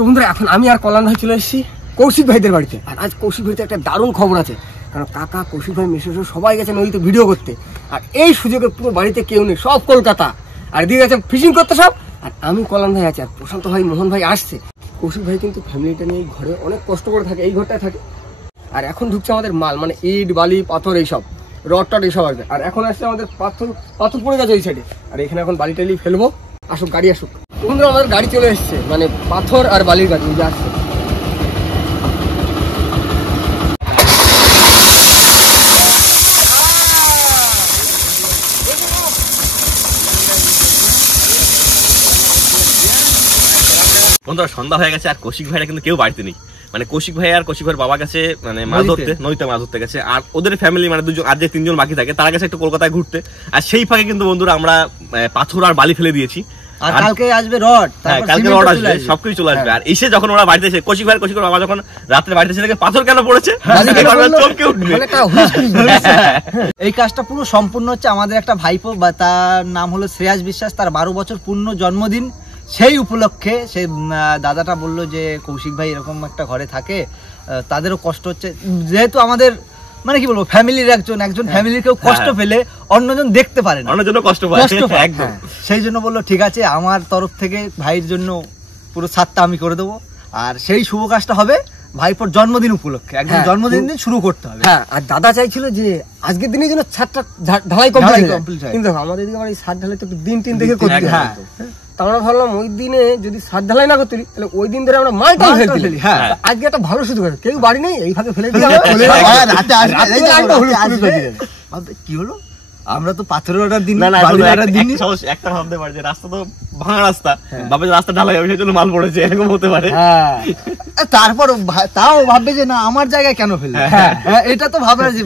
তো বন্ধুরা এখন আমি আর কল্যাণ ভাই চলে এসেছি কৌশিক ভাইদের বাড়িতে। আর আজ কৌশিক ভাইতে একটা দারুণ খবর আছে, কারণ কাকা কৌশিক ভাই মেসেজও সবাই গেছে নদীতে ভিডিও করতে। আর এই সুযোগে পুরো বাড়িতে কেউ নেই, সব কলকাতা, আর দিয়ে গেছে ফিশিং করতে সব। আর আমি কল্যাণ ভাই আছি, আর প্রশান্ত ভাই মোহন ভাই আসছে। কৌশিক ভাই কিন্তু ফ্যামিলিটা নিয়ে ঘরে অনেক কষ্ট করে থাকে, এই ঘরটায় থাকে। আর এখন ঢুকছে আমাদের মাল, মানে ইট বালি পাথর এইসব, রড টড এইসব আসবে। আর এখন আসছে আমাদের পাথর পড়ে গেছে ওই সাইডে, আর এখানে এখন বালি টালি ফেলবো। আসুক গাড়ি আসুক। বন্ধুরা আমাদের গাড়ি চলে এসছে, মানে পাথর আর বালির গাড়ি যে আসছে। বন্ধুরা সন্ধ্যা হয়ে গেছে, আর কৌশিক ভাইরা কিন্তু কেউ বাড়িতে নেই। মানে কৌশিক ভাই আর কৌশিক ভাইয়ের বাবা গেছে মানে মাছ ধরতে, নদীতে মাছ ধরতে গেছে। আর ওদের ফ্যামিলি মানে দুজন, আর যে তিনজন বাকি থাকে তারা গেছে একটু কলকাতায় ঘুরতে। আর সেই ফাঁকে কিন্তু বন্ধুরা আমরা পাথর আর বালি ফেলে দিয়েছি। আর কালকে আসবে রড, কালকে রড আসবে, সবকিছু চলে আসবে। আর এসে যখন ওরা বাড়িতে এসে কৌশিক ভাইয়ের বাবা যখন রাত্রে বাড়িতে এসে দেখে পাথর কেন পড়েছে, চমকে উঠবে। এই কাজটা পুরো সম্পূর্ণ হচ্ছে আমাদের একটা ভাইপো, বা তার নাম হলো শ্রেয়াস বিশ্বাস, তার 12 বছর পূর্ণ জন্মদিন। সেই উপলক্ষে সেই দাদাটা বললো যে কৌশিক ভাই এরকম একটা ঘরে থাকে, তাদেরও কষ্ট হচ্ছে, যেহেতু আমাদের মানে কি বলবো ফ্যামিলির একজন ফ্যামিলির কেউ কষ্ট পেলে অন্যজন দেখতে পারে না, অন্যজন কষ্ট পায় একদম। সেই জন্য বললো ঠিক আছে আমার তরফ থেকে ভাইয়ের জন্য পুরো ছাদটা আমি করে দেবো। আর সেই শুভ কাজটা হবে ভাইপোর জন্মদিন উপলক্ষে, একদম জন্মদিন দিন শুরু করতে হবে। হ্যাঁ, আর দাদা চাইছিল যে আজকের দিনের জন্য ছাদটা ঢালাই কমপ্লিট হয়, কিন্তু আমাদের দিকে আবার এই ছাদ ঢালাই তো দিন দেখে করতে হয়। আমরা ভাবলাম ওই দিনে যদি ছাদ ঢালাই না করতে, তাহলে ওই দিন ধরে আমরা মালটা ফেলি। হ্যাঁ, আজকে একটা ভালো সুযোগ আছে, কেউ বাড়ি নেই, এই ফাঁকে ফেলে দিয়ে কি হলো, আমরা তো পাথরের অর্ডার দিন একটা ভাবতে পারে যে রাস্তা তো ভাঙা রাস্তা, বাবা রাস্তা ঢালাই হবে সেই জন্য মাল পড়েছে, এরকম হতে পারে। তারপর তাও ভাববে যে না আমার জায়গায় কেন ফেলবে, এটা তো ভাবার যে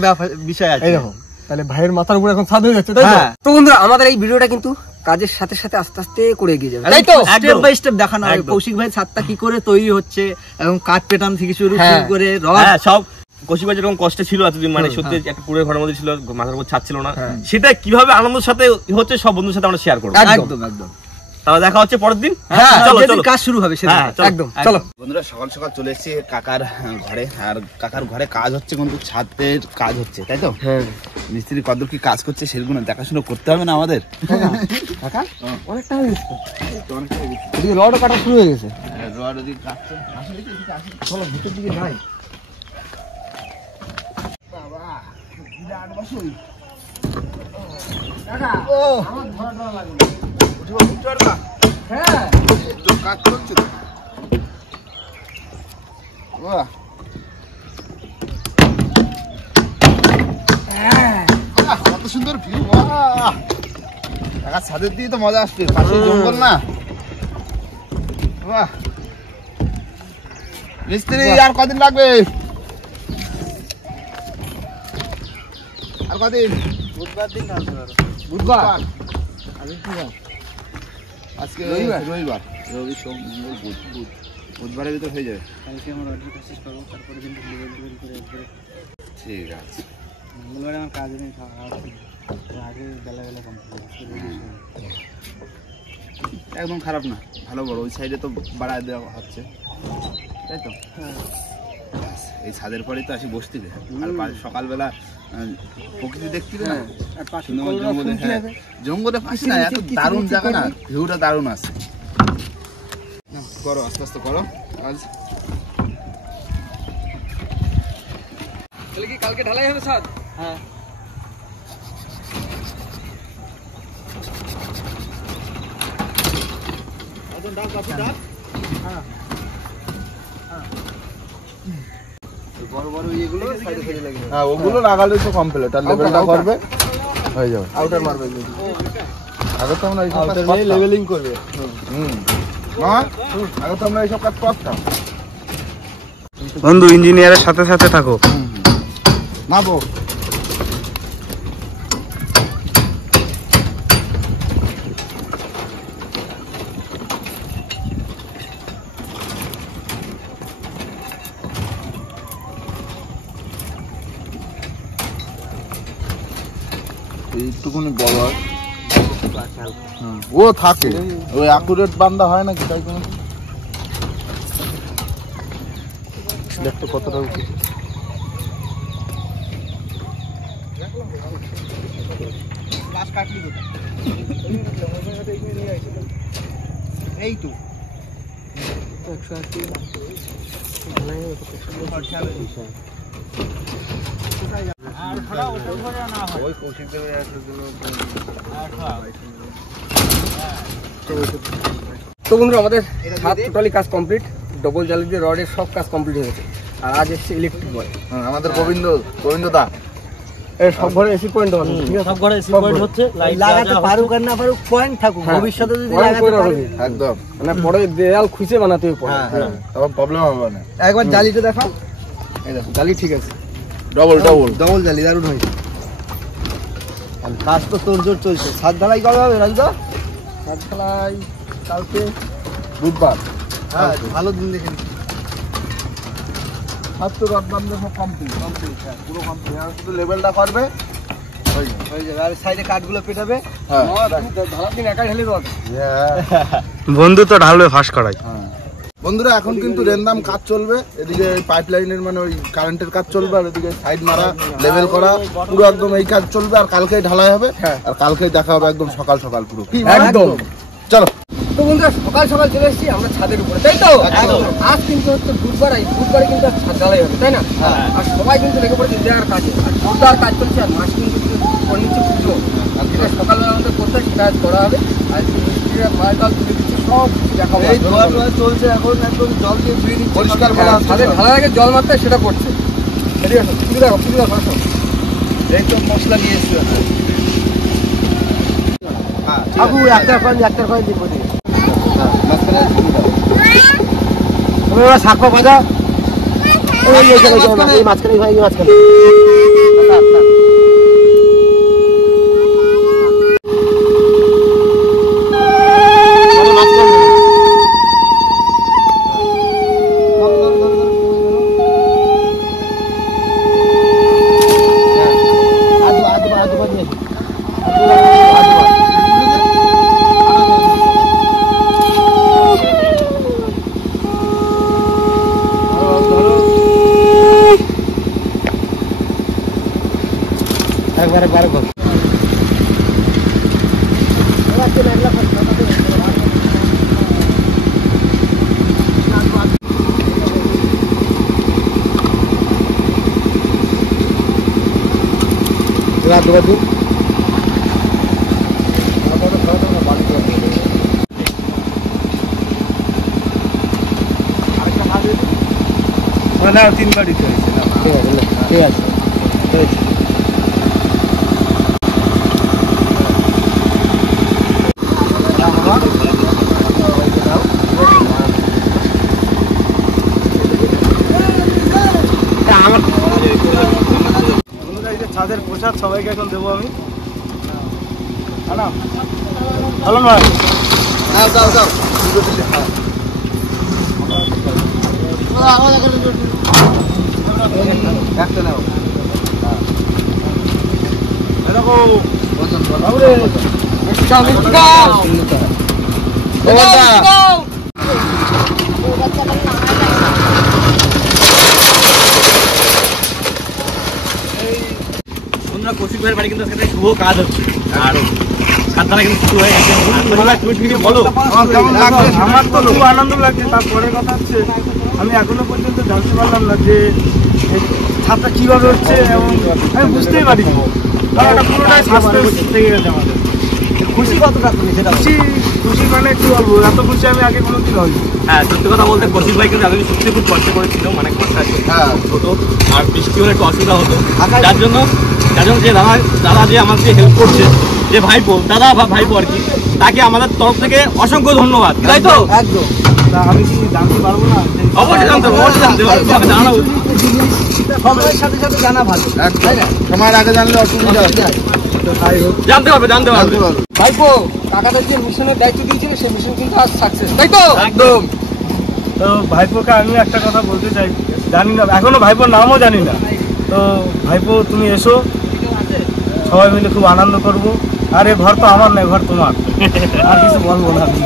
বিষয় আছে এরকম। তাহলে ভাইয়ের মাথার উপর এখন ছাদ হয়ে যাচ্ছে, তাই তো বন্ধুরা আমাদের এই ভিডিওটা কিন্তু কাজের সাথে সাথে আস্তে আস্তে করে এগিয়ে যাবে, তাই তো স্টেপ বাই স্টেপ দেখানো হবে কৌশিক ভাই ছাদটা কি করে তৈরি হচ্ছে, এবং কাঠ পেটানো থেকে শুরু করে রড সব। কৌশিক ভাই যেরকম কষ্টে ছিল এতদিন, মানে সত্যি একটা পুরো ঘরের মধ্যে ছিল, মাথার উপর ছাদ ছিল না, সেটা কিভাবে আনন্দের সাথে হচ্ছে সব বন্ধুর সাথে আমরা শেয়ার করবো। একদম একদম। তাহলে দেখা হচ্ছে পরের দিন, চলো কাজ শুরু হবে একদম। চলো বন্ধুরা, সকাল সকাল চলে এসেছি কাকার ঘরে। আর কাকার ঘরে কাজ হচ্ছে, কিন্তু ছাদের কাজ হচ্ছে, তাই তো? মিস্ত্রি কতদূর কি কাজ করছে সেগুলো দেখাশোনা করতে হবে না আমাদের? কাকা অনেকটা হয়ে গেছে, রডও কাটা শুরু হয়ে গেছে। রড ওদিকে কাটছে, চলো ভিতর দিকে যাই। কাজ করছে তো। কত সুন্দর ভিউ, ছাদের দিকে তো মজা আসছে, পাশে জঙ্গল না। বাহ, মিস্ত্রি আর কদিন লাগবে? আর কদিন? বুধবার দিন বুধবার আজকে রবিবার, রবি সোম মঙ্গল বুধ, বুধবারের ভিতর হয়ে যাবে। কালকে আমার অর্ডার প্রসেস করবো, তারপরে দিন ডেলিভারি করে একবারে। ঠিক আছে, মঙ্গলবারে আমার কাজ নেই, আগে বেলা কমপ্লিট। একদম খারাপ না, ভালো বড়। ওই সাইডে তো বাড়ায় দেওয়া হচ্ছে, তাই তো? এই ছাদের পরে তো আসি বসতে, আর সকালবেলা প্রকৃতি দেখতে না, জঙ্গলে পাশে না, এত দারুণ জায়গা না, ভিউটা দারুণ আছে। করো আস্তে আস্তে করো কাজ। তাহলে কি কালকে ঢালাই হবে ছাদ? হ্যাঁ, ওগুলো লাগালে তো কমপ্লিট, আর লেভেলটা করবে হয়ে যাবে, আউটার মারবে আগে তো আমরা এইসব কাজ লেভেলিং করবে। আগে তো আমরা এইসব কাজ করতাম। বন্ধু ইঞ্জিনিয়ারের সাথে সাথে থাকো। মাপো এইটুকুনি বড় হয়, ও থাকে, ওই অ্যাকুরেট বান্দা হয় নাকি তাই কোনো দেখতো কতটা উঠেছে। এই তো 180 ওই কৌশিক দেবের আসার জন্য। তো বন্ধুরা আমাদের ছাদ টোটালি কাজ কমপ্লিট, ডবল জালি দিয়ে রডের সব কাজ কমপ্লিট হয়ে গেছে। আর আজ এসছে ইলেকট্রিক বয়, আমাদের গোবিন্দ দা এর সব ঘরে এসি পয়েন্ট হবে, ঠিক আছে? সব ঘরে এসি পয়েন্ট হচ্ছে, লাগাতে পারুক আর না পারুক পয়েন্ট থাকুক, ভবিষ্যতে যদি লাগাতে পারে একদম মানে পরে দেয়াল খুঁজে বানাতে হবে পরে। তখন প্রবলেম হবে না। একবার জালিটা দেখাও। এই দেখো জালি ঠিক আছে, ডবল জালি দারুণ হয়েছে। কাজ তো তোড়জোড় চলছে। ছাদ ঢালাই কবে হবে রাজদা? ছাদ ঢালাই কালকে বুধবার। হ্যাঁ ভালো দিন দেখে ছাদ তো রড বান্ধব সব কমপ্লিট, পুরো কমপ্লিট। আর শুধু লেভেলটা করবে হয়ে যাবে। আর সাইডে কাঠগুলো পেটাবে। ঢালার দিন একাই ঢেলে দেওয়া। বন্ধু তো ঢালবে ফাঁস করাই। বন্ধুরা এখন কিন্তু রেন্দাম কাজ চলবে, এদিকে পাইপ লাইনের মানে ওই কারেন্টের কাজ চলবে, আর এদিকে সাইড মারা লেভেল করা পুরো একদম এই কাজ চলবে। আর কালকেই ঢালাই হবে, আর কালকেই দেখা হবে একদম সকাল সকাল পুরো একদম। চলো। তো বন্ধুরা সকাল সকাল চলে এসেছি আমরা ছাদের উপরে, তাই তো? আজ কিন্তু হচ্ছে বুধবার, এই বুধবারে কিন্তু ছাদ ঢালাই হবে, তাই না? আর সবাই কিন্তু লেগে পড়েছে দেওয়ার কাজে, আর জোরদার কাজ চলছে। আর মাস কিন্তু করে নিচ্ছে পুজো, আর যেটা সকালবেলা আমাদের করতে হয় সেটা করা হবে। আর মিস্ত্রিরা মাল টাল তুলে দিচ্ছে, সব কিছু দেখা হবে। এই ধোয়া টোয়া চলছে এখন, একদম জল দিয়ে ধুয়ে নিচ্ছে পরিষ্কার করা হচ্ছে। ছাদে ঢালার আগে জল মারতে সেটা করছে। ঠিক আছে, শুরু দেখো সব। এই তো মশলা নিয়ে এসছে। আবু একটা কয়েন দিব দিই। তুমি এবার শাকপা ভাজা এই মাঝখানে ভাই, এই মাঝখানে একবারে কর। বাদু মানে 3 বাড়ি তো হয়েছে। ঠিক আছে। ছাদের পোশাক সবাইকে এখন দেবো আমি। হ্যালো ভাই, হ্যাঁ দাও দাও। একটা নাও। দেখো কৌশিক ভাইয়ের বাড়ি কিন্তু আজকে শুভ কাজ হচ্ছে, আর কাজটা কিন্তু শুরু হয়ে গেছে। বলো আমার তো খুব আনন্দ লাগছে। তারপরে কথা হচ্ছে আমি এখনো পর্যন্ত জানতে পারলাম না যে ছাদটা কিভাবে হচ্ছে, এবং আমি বুঝতেই পারিনি। কারণ এটা পুরোটাই সাসপেন্স থেকে গেছে আমাদের। খুশি কতটা তুমি সেটা খুশি মানে কি বলবো, এত খুশি আমি আগে কোনোদিন হইনি। হ্যাঁ, সত্যি কথা বলতে কৌশিক ভাই কিন্তু এতদিন সত্যি খুব কষ্ট করেছিল, মানে খরচা হতো, আর বৃষ্টি হলে একটু অসুবিধা হতো। যার জন্য যে দাদা যে আমাকে হেল্প করছে, যে ভাইপো দাদা বা ভাইপো আর কি, তাকে আমাদের তরফ থেকে অসংখ্য ধন্যবাদ, তাই তো? একদম। আমি কি জানতে পারবো না? অবশ্যই জানতে পারবো, জানাবো। সময়ের সাথে সাথে জানা ভালো, তাই না? সময়ের আগে জানলে অসুবিধা হয়। জানতে পারবে। ভাইপো কাকাদের যে মিশনের দায়িত্ব দিয়েছিল সেই মিশন কিন্তু আজ সাকসেস, তাই তো? একদম। তো ভাইপোকে আমি একটা কথা বলতে চাই, জানি না এখনো ভাইপোর নামও জানি না। তো ভাইপো তুমি এসো, সবাই মিলে খুব আনন্দ করবো। আর এ ঘর তো আমার নয়, ঘর তোমার। আর কিছু বলবো না আমি।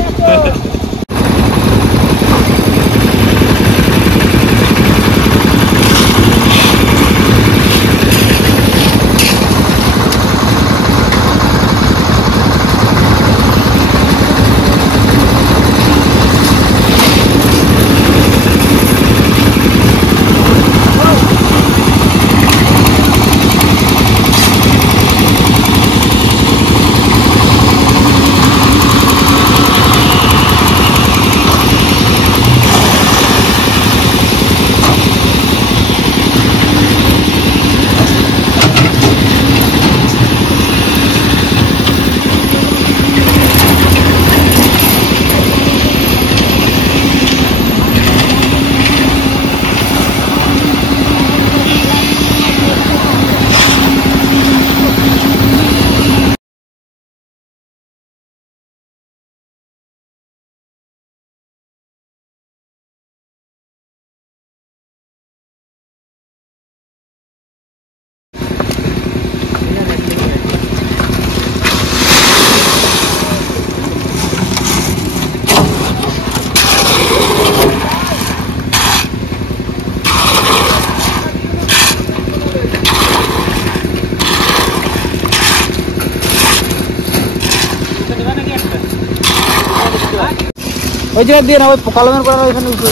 যেটা দিয়ে না ওই কলমের করার ওইখানে উঠে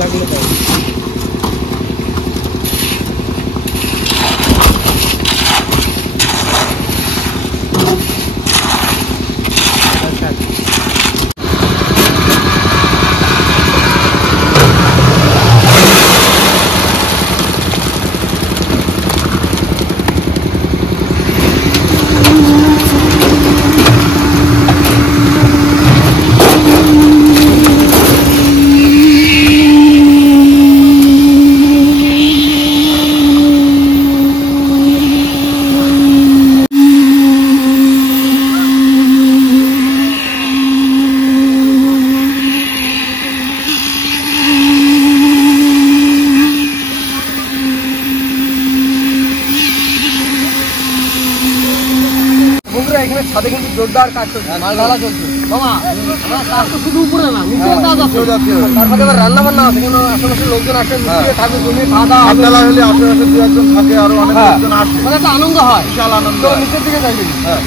লাগলে তাই এখানে ছাদে কিন্তু জোরদার কাজ চলছে, মাল ঢালা চলছে। মামা আমার কাজ তো শুধু উপরে না, নিচেও কাজ আছে। তার সাথে আবার রান্না বান্না আছে, কোনো আশেপাশের লোকজন আসে, মিস্ত্রি থাকবে, জমি খাওয়া দাওয়া হবে। বেলা হলে আশেপাশে দু একজন থাকে, আরো অনেক লোকজন আসে, মানে একটা আনন্দ হয়, বিশাল আনন্দ। চলো নিচের দিকে যাই। হ্যাঁ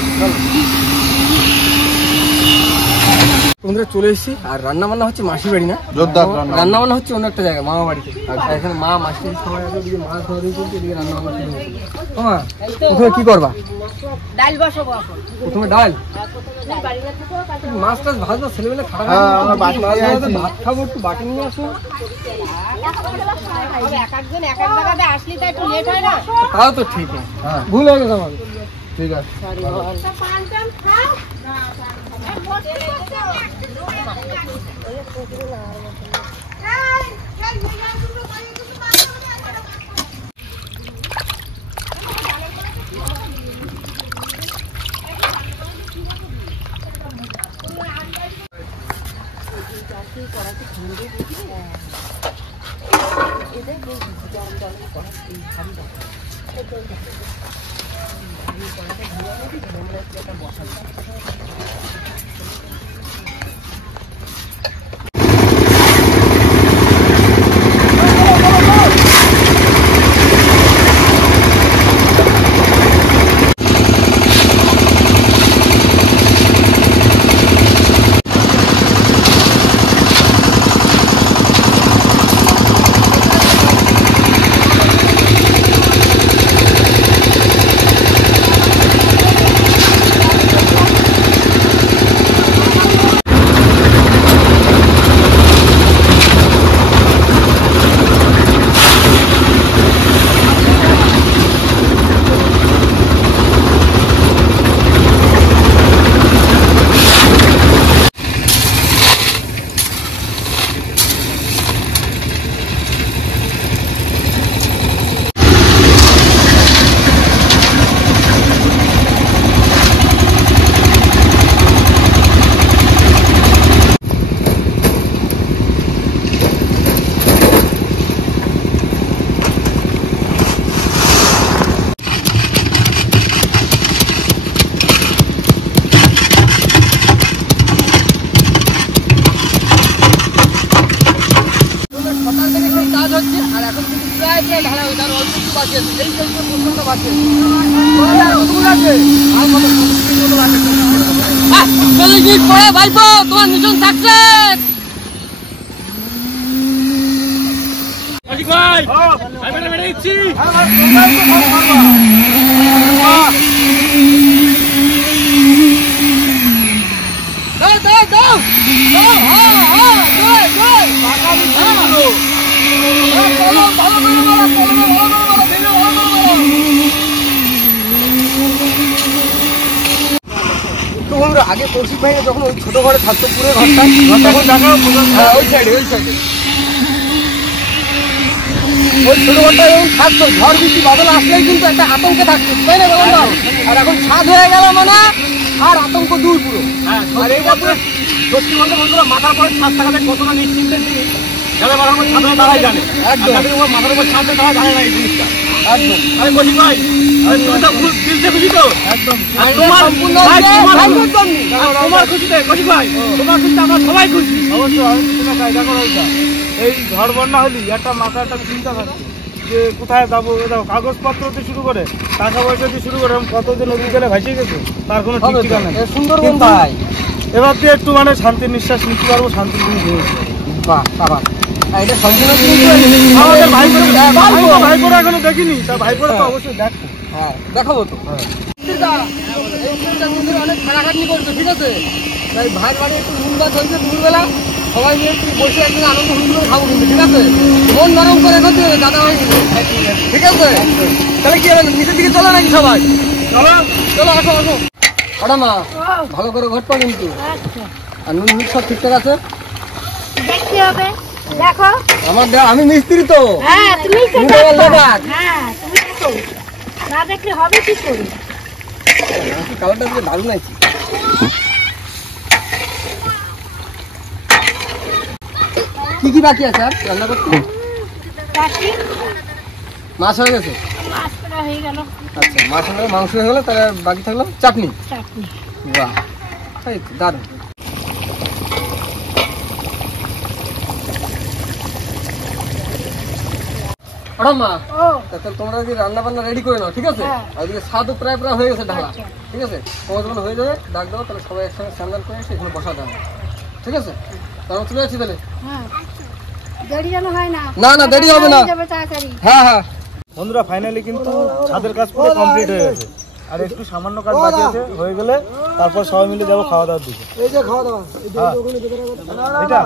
বন্ধুরা চলে এসেছি, আর রান্না বান্না হচ্ছে মাসি বাড়ি না, জোরদার রান্না বান্না হচ্ছে অন্য একটা জায়গায়, মামা বাড়িতে। আর এখানে মা মাসি সবাই আছে, এদিকে মাছ ধোয়া ধুই করছে, এদিকে রান্না বান্না শুরু হয়েছে। মামা প্রথমে কি করবা? ডাল বসাবো এখন। প্রথমে ডাল, বাড়ি না থাকো কালকে মাছ টাছ ভাজবা, ছেলেবেলে খারাপ ভাত খাবো, একটু বাটি নিয়ে আসো। এক একজন এক এক জায়গাতে আসলে তো একটু লেট হয় না। তাও তো ঠিক আছে, ভুল হয়ে গেছে আমার। ঠিক আছে। ভাইপো তোমার মিশন সাকসেস। আগে কৌশিক ভাই যখন ওই ছোট ঘরে থাকতো, পুরো ঘরটা ওই সাইডে ওই ছোট ঘরটা যখন থাকতো, ঝড় বৃষ্টি বাদল আসলেই কিন্তু একটা আতঙ্কে থাকতো, তাই না বলুন? আর এখন ছাদ হয়ে গেল মানে আর আতঙ্ক দূর পুরো। আর এইটা পুরো সত্যি বলতে বন্ধুরা, মাথার পরে ছাদ থাকাতে কতটা নিশ্চিন্তের জিনিস, যারা মাথার উপর ছাদ তারাই জানে। একদম মাথার উপর ছাদ তারা জানে না এই জিনিসটা। একদম আরে কৌশিক ভাই, তুমি তো খুশি তো? একদম তোমার খুশিতে কৌশিক ভাই, তোমার খুশিতে আমরা সবাই খুশি। অবশ্যই আমি তোমার কায়দা করা উচিত। এই ঝড় বন্যা হলি একটা মাথা একটা চিন্তা থাকছে, যে কোথায় যাবো, দেখো কাগজপত্র থেকে শুরু করে টাকা পয়সা দিয়ে শুরু করে কতদিন নদীর জলে ভাসিয়ে গেছে তার কোনো ঠিক ঠিকানা নেই। সুন্দরবন কিন্তু ভাই, এবার দিয়ে একটু মানে শান্তির নিঃশ্বাস নিতে পারবো, শান্তির দিন ঘুরেছি। বাহ বাবা, এটা সম্পূর্ণ কিন্তু আমাদের ভাইপোরা এখনো দেখিনি, তা ভাইপোরা তো অবশ্যই দেখো। হ্যাঁ দেখাবো তো। অনেক খাটাখাটনি করছে, ঠিক আছে, তাই ভাইয়ের বাড়ি একটু নুন ভাত হয়েছে দুপুরবেলা, সবাই মিলে একটু বসে একদিন আনন্দ হুল্লোড় খাবো কিন্তু, ঠিক আছে, মন নরম করে করতে হবে দাদা ভাই মিলে, ঠিক আছে। তাহলে কি হবে, নিচের দিকে চলো নাকি সবাই? চলো চলো, আসো আসো। ওটা মা ভালো করে ঘটপা কিন্তু, আর নুন মিট সব ঠিকঠাক আছে? দেখতে হবে, দেখো। আমি মিস্ত্রি তো। হ্যাঁ তুমি তো তুমি আমার লেবার। হ্যাঁ তুমি দেখো, না দেখলে হবে কি করে? কালারটা কিন্তু দারুণ আছে। কি কি বাকি আছে আর রান্না করতে? কাশি মাছ হয়ে গেছে? মাছ করা হয়ে গেল, আচ্ছা, মাছ হয়ে গেল, মাংস হয়ে গেল, তাহলে বাকি থাকলো চাটনি। চাটনি। বাহ, এই তো দারুণ। ওটা মা, ও তাহলে তোমরা কি রান্না বান্না রেডি করে নাও, ঠিক আছে? হ্যাঁ। আর ওদিকে স্বাদও প্রায় প্রায় হয়ে গেছে ঢালা, আচ্ছা। ঠিক আছে, তোমার যখন হয়ে যাবে ডাক দাও, তাহলে সবাই একসঙ্গে স্নান করে এসে এখানে বসা দেওয়া, ঠিক আছে? তারপর চলে যাচ্ছি তাহলে। হ্যাঁ, দেরি যেন হয় না। না না, দেরি হবে না। হয়ে যাবে তাড়াতাড়ি। হ্যাঁ হ্যাঁ, বন্ধুরা ফাইনালি কিন্তু ছাদের কাজ পুরো কমপ্লিট হয়ে গেছে, আর একটু সামান্য কাজ বাকি আছে, হয়ে গেলে তারপর সবাই মিলে যাবো খাওয়া দাওয়ার দিকে। এই যে খাওয়া দাওয়া, এটা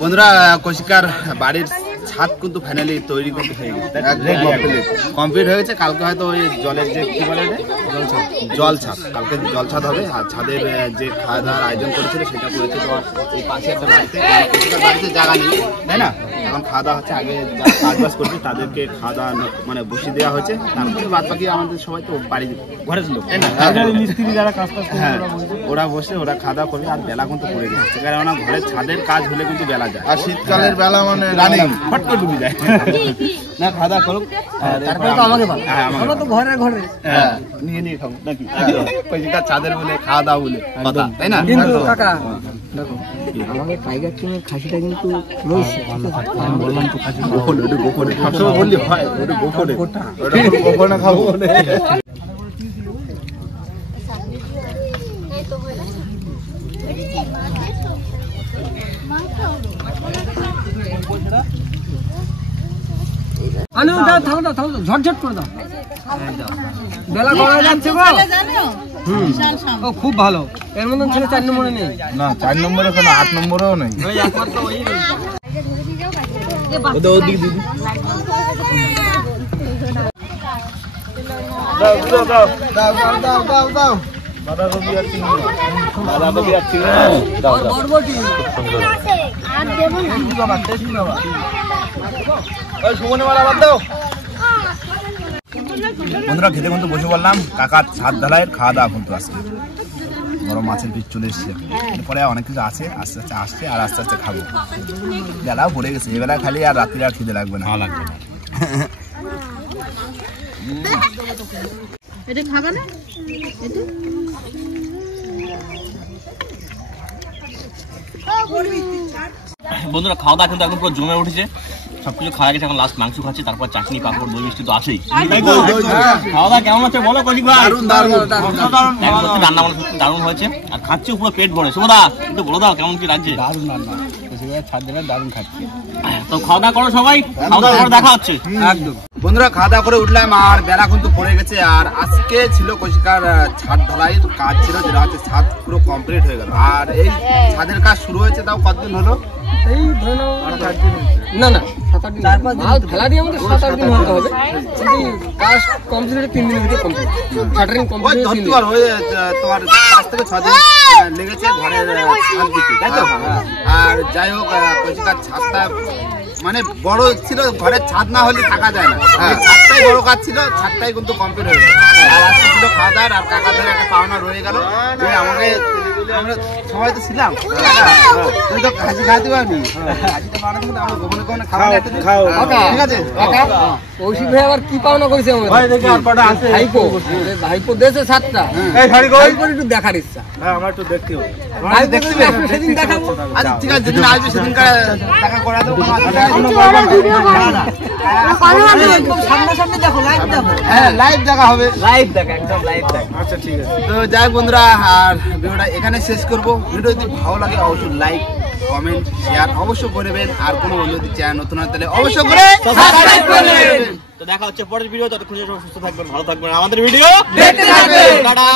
বন্ধুরা কৌশিকার বাড়ির ছাদ কিন্তু ফাইনালি তৈরি কিন্তু হয়ে গেছে, কমপ্লিট হয়ে গেছে। কালকে হয়তো ওই জলের যে কি বলে জল ছাদ, কালকে জল ছাদ হবে। আর ছাদের যে খাওয়া দাওয়ার আয়োজন করেছিল সেটা করেছে তোমার এই পাশে একটা বাড়িতে, কৌশিকার বাড়িতে জায়গা নেই তাই না, এখন খাওয়া দাওয়া হচ্ছে। আগে যারা কাজ বাজ করছে তাদেরকে খাওয়া দাওয়া মানে বসিয়ে দেওয়া হয়েছে, তারপরে বাদ বাকি আমাদের সবাই তো বাড়ি ঘরের লোক তাই না, মিস্ত্রি যারা কাজ টাজ করছে হ্যাঁ ওরা বসে ওরা খাওয়া দাওয়া করবে। আর বেলা কিন্তু পড়ে যাচ্ছে, কারণ ঘরের ছাদের কাজ হলে কিন্তু বেলা যায়, আর শীতকালের বেলা মানে রানিং ফট করে ডুবে যায়। না খাওয়া দাওয়া করুক, তারপরে তো আমাকে বল, হ্যাঁ আমাকে আমরা তো ঘরে ঘরে। হ্যাঁ নিয়ে নিয়ে খাবো নাকি, কৌশিকার ছাদের বলে খাওয়া দাওয়া বলে কথা তাই না। কিন্তু কাকা দেখো, আমাকে টাইগার কিংয়ের খাসিটা কিন্তু রয়েছে, বললাম তো খাসি গোপনে, ওটা গোপনে সবসময় বললি হয়, ওটা গোপনে, ওটা গোপনে খাবো। আনো দাও, থামো দাও, থামো দাও, ঝটঝট করে দাও, বেলা গড়া যাচ্ছে গো। ও খুব ভালো, এর মতন ছেলে 4 নম্বরে নেই। না 4 নম্বরে কেন, 8 নম্বরেও নেই। ওই একমাত্র ওই রয়েছে। ওটা ওদিকে দিদি দাও দাও দাও দাও দাও দাও দাও দাও। বাঁধাকপি আর চিংড়ি, বাঁধাকপি আর চিংড়ি আর বরবটি। আর দেবো না। বাবা টেস্টি বাবা। বন্ধুরা খেতে কিন্তু বসে বললাম, কাকার ছাদ ঢালাইয়ের খাওয়া দাওয়া কিন্তু আজকে বড় মাছের পিস চলে এসছে, এরপরে অনেক কিছু আছে, আস্তে আস্তে আসছে আর আস্তে আস্তে খাবো। বেলাও পড়ে গেছে, এবেলা খালি আর রাত্রে আর খিদে লাগবে না, লাগবে না। এটা খাবে না? এটা বন্ধুরা খাওয়া দাওয়া কিন্তু এখন পুরো জমে উঠেছে, সবকিছু খাওয়া গেছে, এখন লাস্ট মাংস খাচ্ছি, তারপর চাটনি পাঁপড় দই মিষ্টি তো আছেই। খাওয়া দাওয়া কেমন হচ্ছে বলো কৌশিক ভাই? রান্না বান্না সত্যি দারুণ হয়েছে, আর খাচ্ছি পুরো পেট ভরে। শুভদা একটু বলে দাও কেমন কি লাগছে? দারুণ রান্না, ছাদ ঢালাই দারুণ খাচ্ছি। তো খাওয়া দাওয়া করো সবাই, খাওয়া দাওয়া করে দেখা হচ্ছে। একদম বন্ধুরা খাওয়া দাওয়া করে উঠলাম, আর বেলা কিন্তু পড়ে গেছে। আর আজকে ছিল কৌশিকার ছাদ ঢালাইয়ের কাজ ছিল, যেটা হচ্ছে ছাদ পুরো কমপ্লিট হয়ে গেল। আর এই ছাদের কাজ শুরু হয়েছে তাও কতদিন হলো? এই ধরে নাও না না 7-8 দিন, 4-5 দিন খেলা দিয়ে আমাদের 7-8 দিন হতে হবে, কিন্তু কাজ কমপ্লিট 3 দিনের ভিতরে কমপ্লিট, শাটারিং ওই কমপ্লিট 3 দিন। তোমার তোমার 5 থেকে 6 দিন লেগেছে ঘরের ছাদ দিতে, তাই তো? আর যাই হোক কৌশিকার ছাদটা মানে বড় ছিল, ঘরের ছাদ না হলে থাকা যায় না, ছাদটাই বড় কাজ ছিল, ছাদটাই কিন্তু কমপ্লিট হয়ে গেল। আর আজকে ছিল খাওয়া দাওয়ার, আর কাকাদের একটা পাওনা রয়ে গেল, যে আমাকে আমরা সবাই তো ছিলাম, তুই তো হাসি খাওয়াতে পারবি, হাসিটা বানাতে হলে আমরা গোপনে গোপনে খাওয়া একটা দিন। ঠিক আছে কৌশিক ভাই আবার কি পাওনা করেছে আমাদের? ভাই দেখি আর কটা আছে। ভাইপো দেশে 7টা, এই শাড়ি কই? ভাইপোর একটু দেখার ইচ্ছা। হ্যাঁ আমার একটু দেখতে হবে। ভাইপো দেখতে সেদিন দেখাবো। আচ্ছা ঠিক আছে, যেদিন আসবে সেদিনকার টাকা করা দেবো। সামনাসামনি দেখো, লাইভ দেখো। হ্যাঁ লাইভ দেখা হবে। লাইভ দেখো, একদম লাইভ দেখো। আচ্ছা ঠিক আছে। তো যাই বন্ধুরা, আর ভিডিওটা এখানে শেষ করবো। ভিডিও যদি ভালো লাগে অবশ্যই লাইক কমেন্ট শেয়ার অবশ্যই করবেন, আর কোনো বন্ধু যদি চ্যানেল নতুন হয় তাহলে অবশ্যই করে সাবস্ক্রাইব করবেন। তো দেখা হচ্ছে পরের ভিডিও, ততক্ষণ সুস্থ থাকবেন, ভালো থাকবেন, আমাদের ভিডিও দেখতে থাকবেন। টাটা।